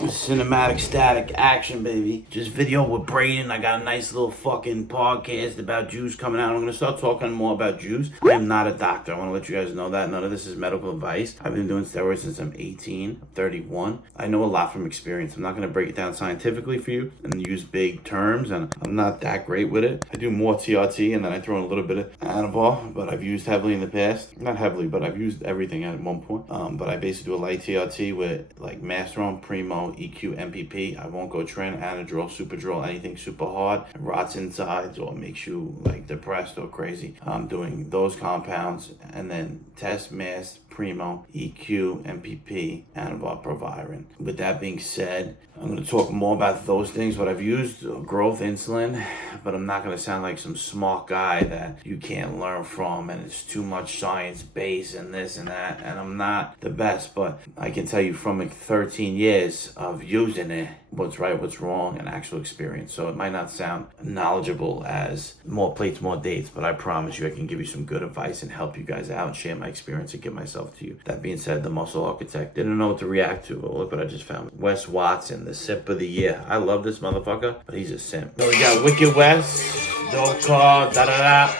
Cinematic static action, baby. Just video with Braden. I got a nice little fucking podcast about juice coming out. I'm gonna start talking more about juice. I am not a doctor. I want to let you guys know that. None of this is medical advice. I've been doing steroids since I'm 18, 31. I know a lot from experience. I'm not gonna break it down scientifically for you and use big terms, and I'm not that great with it. I do more TRT and then I throw in a little bit of Anabol, but I've used heavily in the past. Not heavily, but I've used everything at one point. But I basically do a light TRT with like Masteron, Primo, EQ, MPP. I won't go Tren, Anadrol, Superdrol, anything super hard, rots insides or makes you like depressed or crazy. I'm doing those compounds and then test, mass, Primo, EQ, MPP, Anabol, Proviron. With that being said, I'm going to talk more about those things. What I've used, growth insulin, but I'm not going to sound like some smart guy that you can't learn from and it's too much science based and this and that. And I'm not the best, but I can tell you from like 13 years of using it, what's right, what's wrong, and actual experience. So it might not sound knowledgeable as more plates, more dates, but I promise you I can give you some good advice and help you guys out and share my experience and give myself to you. That being said, the muscle architect didn't know what to react to, but look what I just found. Wes Watson, the simp of the year. I love this motherfucker, but he's a simp. So we got Wicked West, Dope Car, da da da.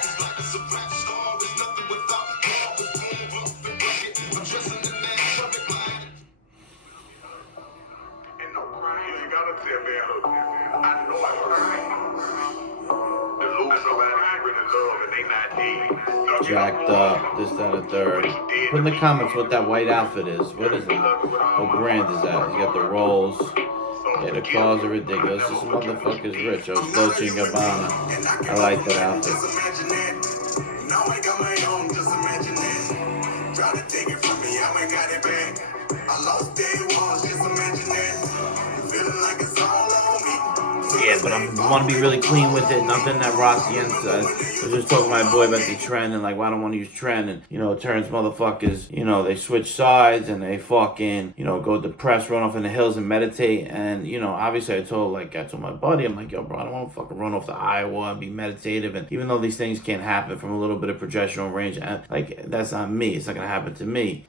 Jacked up, this, that, and third. Put in the comments what that white outfit is. What is it? What brand is that? You got the rolls. Yeah, the cars are ridiculous. This motherfucker's rich. Oh, Dolce & Gabbana. I like that outfit. Yeah, but I want to be really clean with it. Nothing that rots the inside. I was just talking to my boy about the trend and like, why I don't want to use trend. And, it turns motherfuckers, they switch sides and they fucking, go depressed, run off in the hills and meditate. And, obviously I told my buddy, I'm like, yo, bro, I don't want to fucking run off to Iowa and be meditative. And even though these things can't happen from a little bit of progesterone range, like, that's not me. It's not going to happen to me.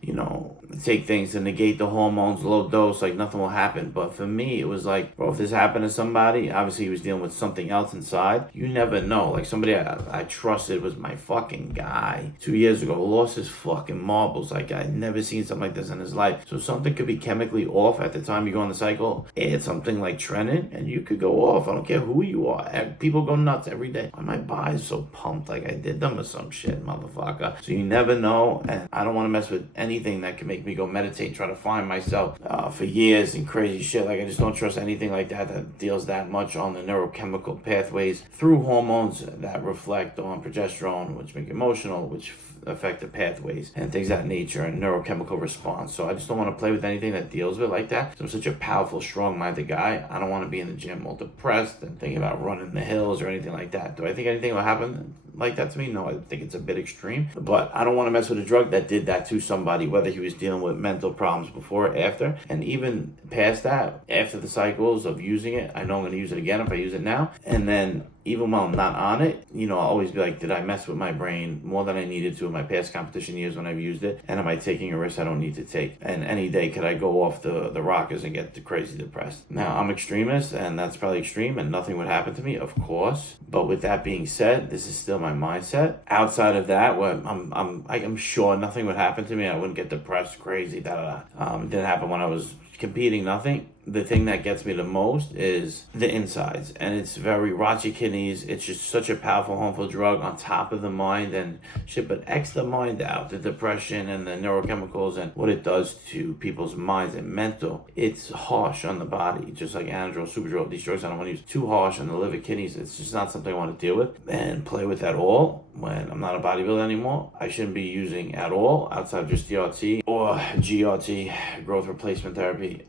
Take things to negate the hormones, low dose, like nothing will happen. But for me, it was like, bro, if this happened to somebody, obviously he was dealing with something else inside. You never know. Like somebody I trusted was my fucking guy 2 years ago, lost his fucking marbles. Like I'd never seen something like this in his life. So something could be chemically off at the time you go on the cycle. Add something like Trenin and you could go off. I don't care who you are. People go nuts every day. Why my body's so pumped like I did them or some shit, motherfucker. So you never know. And I don't want to mess with anything that can make me go meditate and try to find myself for years and crazy shit. Like I just don't trust anything like that deals that much on the neurochemical pathways through hormones that reflect on progesterone, which make you emotional, which affect the pathways and things of that nature and neurochemical response. So I just don't want to play with anything that deals with it like that. So I'm such a powerful, strong-minded guy. I don't want to be in the gym all depressed and thinking about running the hills or anything like that. Do I think anything will happen like that to me? No, I think it's a bit extreme. But I don't want to mess with a drug that did that to somebody, whether he was dealing with mental problems before or after. And even past that, after the cycles of using it, I know I'm going to use it again if I use it now. And then even while I'm not on it, I'll always be like, did I mess with my brain more than I needed to in my past competition years when I've used it? And am I taking a risk I don't need to take? And any day could I go off the rockers and get crazy depressed? Now, I'm extremist, and that's probably extreme, and nothing would happen to me, of course. But with that being said, this is still my mindset. Outside of that, I'm sure nothing would happen to me. I wouldn't get depressed, crazy, It didn't happen when I was competing, nothing. The thing that gets me the most is the insides, and it's very rots your kidneys. It's just such a powerful, harmful drug on top of the mind and shit, but X the mind out, the depression and the neurochemicals and what it does to people's minds and mental. It's harsh on the body, just like Anadrol, Superdrol. These drugs I don't want to use too harsh on the liver, kidneys. It's just not something I want to deal with and play with at all. When I'm not a bodybuilder anymore, I shouldn't be using at all outside of just DRT or GRT, growth replacement therapy.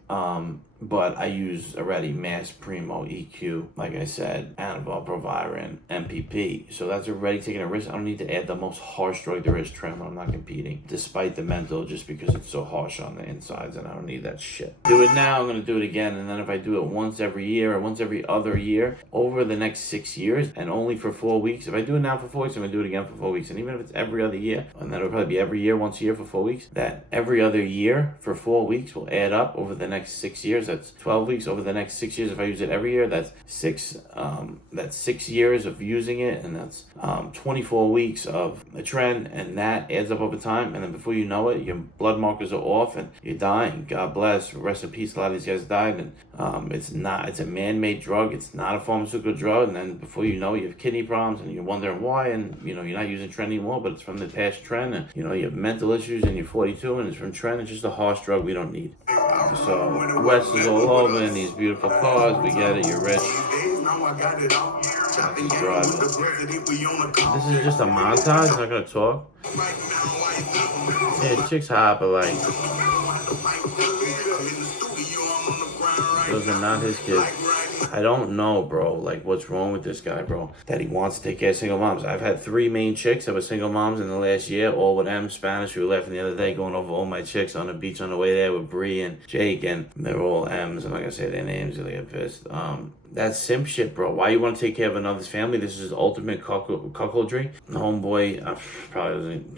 But I use already Mass, Primo, EQ, like I said, Anabol, Proviron, MPP. So that's already taking a risk. I don't need to add the most harsh drug there is, Tren, when I'm not competing, despite the mental, just because it's so harsh on the insides, and I don't need that shit. Do it now, I'm going to do it again, and then if I do it once every year or once every other year, over the next 6 years, and only for 4 weeks, if I do it now for 4 weeks, I'm going to do it again for 4 weeks, and even if it's every other year, and that'll probably be every year, once a year for 4 weeks, that every other year for 4 weeks will add up over the next 6 years. years, that's 12 weeks. Over the next 6 years, if I use it every year, that's 6 years of using it, and that's 24 weeks of a trend, and that adds up over time. And then before you know it, your blood markers are off and you're dying. God bless, rest in peace. A lot of these guys died, and it's a man-made drug. It's not a pharmaceutical drug. And then before you know it, you have kidney problems, and you're wondering why, and you're not using Tren anymore, but it's from the past Tren. And you have mental issues, and you're 42, and it's from Tren. It's just a harsh drug we don't need. So Wes is all over in these beautiful cars. We get it. You're rich. This is just a montage. I'm not gonna talk. Yeah, chick's hot, but like, those are not his kids. I don't know, bro, like, what's wrong with this guy, bro, that he wants to take care of single moms. I've had 3 main chicks that were single moms in the last year, all with M, Spanish. We were laughing the other day going over all my chicks on the beach on the way there with Bree and Jake, and they're all M's. I'm not gonna say their names, they get pissed. That's simp shit, bro. Why you want to take care of another's family? This is ultimate cuckoldry. The homeboy,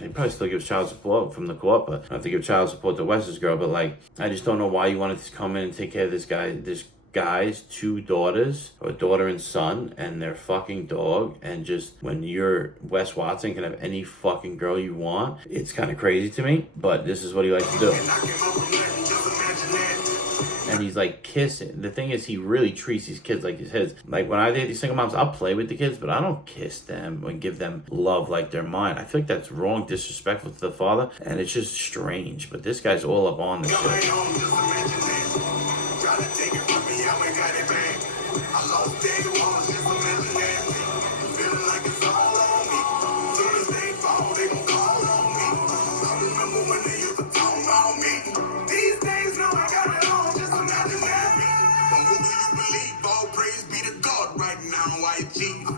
he probably still gives child support from the court, but I have to give child support to Wes's girl. But like, I just don't know why you wanted to come in and take care of this guy's 2 daughters, or daughter and son, and their fucking dog. And just when you're Wes Watson can have any fucking girl you want, it's kind of crazy to me, but this is what he likes to do. And he's like kissing. The thing is, he really treats these kids like his. Like when I date these single moms, I'll play with the kids, but I don't kiss them and give them love like they're mine. I feel like that's wrong, disrespectful to the father, and it's just strange. But this guy's all up on this shit.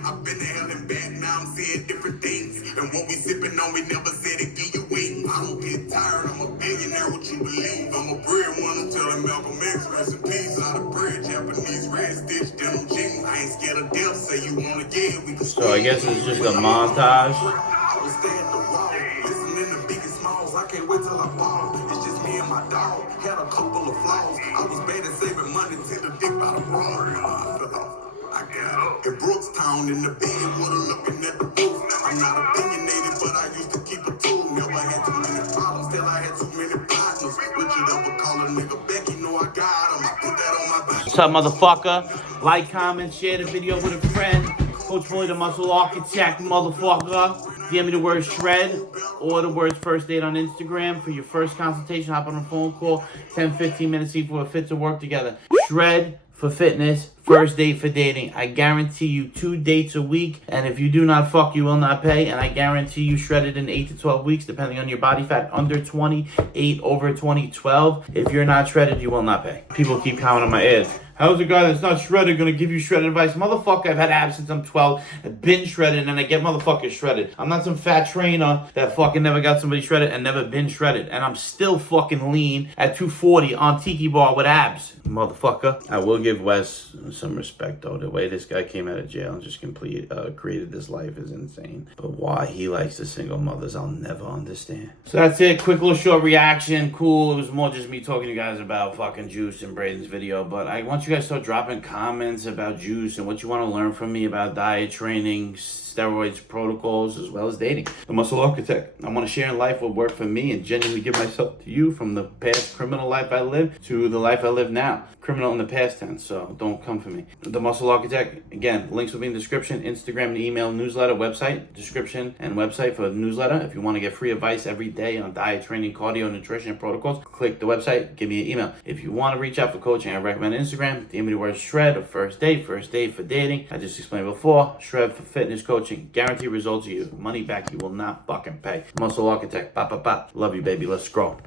I've been to hell and back, now I'm seeing different things. And what we sipping on, we never said it give you wings. I don't get tired, I'm a billionaire, what you believe? I'm a breadwinner, telling Malcolm X, rest in peace. Out of bread, Japanese red stitch, denim jeans. I ain't scared of death, say you wanna get, we can. So I guess it's just a montage. I was staying at the wall, listening to Big and Smalls. I can't wait till I ball. It's just me and my dog, had a couple of flaws. I was bad at saving money till the dick out of wrong. I got it. In Brookstown, in the bed, water looking at the booth. I'm not opinionated, but I used to keep a tool. Never had too many problems, still I had too many partners. Richard ever call a nigga back, you know I got him. I put that on my back. What's up, motherfucker? Like, comment, share the video with a friend. Coach Floyd, the muscle architect, motherfucker. DM me the word shred or the words first date on Instagram for your first consultation. Hop on a phone call, 10-15 minutes, see if we're fit to work together. Shred for fitness, first date for dating. I guarantee you 2 dates a week, and if you do not fuck, you will not pay. And I guarantee you shredded in 8 to 12 weeks, depending on your body fat. Under 20, 8, over 20, 12. If you're not shredded, you will not pay. People keep commenting on my ads. How's a guy that's not shredded gonna give you shredded advice? Motherfucker, I've had abs since I'm 12, I've been shredded, and I get motherfuckers shredded. I'm not some fat trainer that fucking never got somebody shredded and never been shredded. And I'm still fucking lean at 240 on Tiki Bar with abs, motherfucker. I will give Wes some respect, though. The way this guy came out of jail and just created this life is insane. But why he likes the single mothers, I'll never understand. So that's it. Quick little short reaction. Cool. It was more just me talking to you guys about fucking Juice and Braden's video. But I want you guys to start dropping comments about Juice and what you want to learn from me about diet, training, steroids, protocols, as well as dating. The Muscle Architect. I want to share in life what worked for me and genuinely give myself to you, from the past criminal life I lived to the life I live now. Criminal in the past tense, so don't come for me. The Muscle Architect. Again, links will be in the description. Instagram and email, newsletter, website, description, and website for the newsletter. If you want to get free advice every day on diet, training, cardio, nutrition, and protocols, click the website, give me an email. If you want to reach out for coaching, I recommend Instagram. DM me the word shred or first date for dating. I just explained before. Shred for fitness coaching. Guarantee results to you. Money back you will not fucking pay. Muscle Architect. Love you, baby. Let's scroll.